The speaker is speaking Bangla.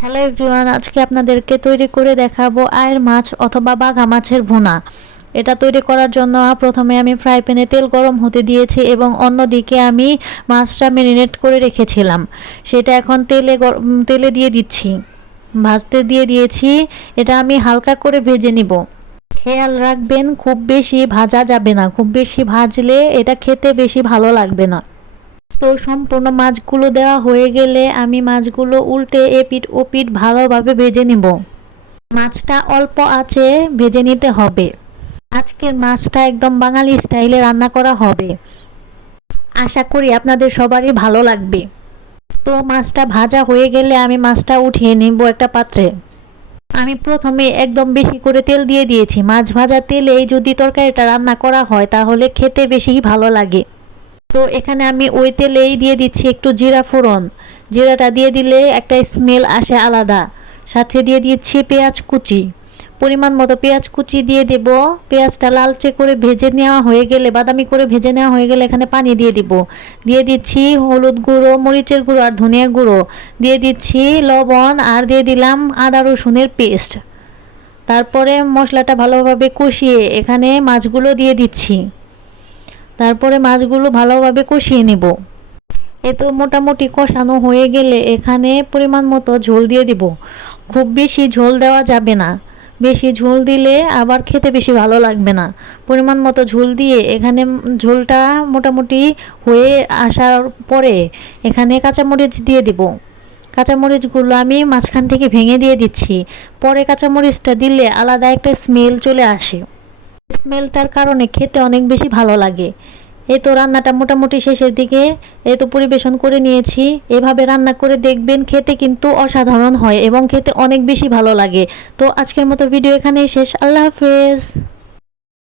হ্যালো এভরিওয়ান, আজকে আপনাদেরকে তৈরি করে দেখাবো আয়ের মাছ অথবা বাঘা মাছের ভুনা। এটা তৈরি করার জন্য প্রথমে আমি ফ্রাই প্যানে তেল গরম হতে দিয়েছি এবং অন্যদিকে আমি মাছটা ম্যারিনেট করে রেখেছিলাম। সেটা এখন তেলে তেলে দিয়ে দিচ্ছি। ভাজতে দিয়ে দিয়েছি। এটা আমি হালকা করে ভেজে নিব। খেয়াল রাখবেন, খুব বেশি ভাজা যাবে না। খুব বেশি ভাজলে এটা খেতে বেশি ভালো লাগবে না। তো সম্পূর্ণ মাছগুলো দেওয়া হয়ে গেলে আমি মাছগুলো উল্টে এপিট ওপিট ভালোভাবে ভেজে নিব। মাছটা অল্প আছে, ভেজে নিতে হবে। আজকের মাছটা একদম বাঙালি স্টাইলে রান্না করা হবে। আশা করি আপনাদের সবারই ভালো লাগবে। তো মাছটা ভাজা হয়ে গেলে আমি মাছটা উঠিয়ে নিব একটা পাত্রে। আমি প্রথমে একদম বেশি করে তেল দিয়ে দিয়েছি। মাছ ভাজা তেলেই যদি তরকারিটা রান্না করা হয় তাহলে খেতে বেশি ভালো লাগে। তো এখানে আমি ওই তেলেই দিয়ে দিচ্ছি একটু জিরা ফোড়ন। জিরাটা দিয়ে দিলে একটা স্মেল আসে আলাদা। সাথে দিয়ে দিচ্ছি পেঁয়াজ কুচি। পরিমাণ মতো পেঁয়াজ কুচি দিয়ে দেব। পেঁয়াজটা লালচে করে ভেজে নেওয়া হয়ে গেলে, বাদামি করে ভেজে নেওয়া হয়ে গেলে এখানে পানি দিয়ে দিব। দিয়ে দিচ্ছি হলুদ গুঁড়ো, মরিচের গুঁড়ো আর ধনিয়া গুঁড়ো। দিয়ে দিচ্ছি লবণ আর দিয়ে দিলাম আদা রসুনের পেস্ট। তারপরে মশলাটা ভালোভাবে কষিয়ে এখানে মাছগুলো দিয়ে দিচ্ছি। তারপরে মাছগুলো ভালোভাবে কষিয়ে নেব। এ তো মোটামুটি কষানো হয়ে গেলে এখানে পরিমাণ মতো ঝোল দিয়ে দিব। খুব বেশি ঝোল দেওয়া যাবে না। বেশি ঝোল দিলে আবার খেতে বেশি ভালো লাগবে না। পরিমাণ মতো ঝোল দিয়ে এখানে ঝোলটা মোটামুটি হয়ে আসার পরে এখানে কাঁচামরিচ দিয়ে দিব। কাঁচামরিচগুলো আমি মাঝখান থেকে ভেঙে দিয়ে দিচ্ছি। পরে কাঁচামরিচটা দিলে আলাদা একটা স্মেল চলে আসে। স্মেলটার কারণে খেতে অনেক বেশি ভালো লাগে। এই তো রান্নাটা মোটামুটি শেষের দিকে, এই তো পরিবেশন করে নিয়েছি। এভাবে রান্না করে দেখবেন খেতে কিন্তু অসাধারণ হয় এবং খেতে অনেক বেশি ভালো লাগে। তো আজকের মতো ভিডিও এখানেই শেষ। আল্লাহ হাফেজ।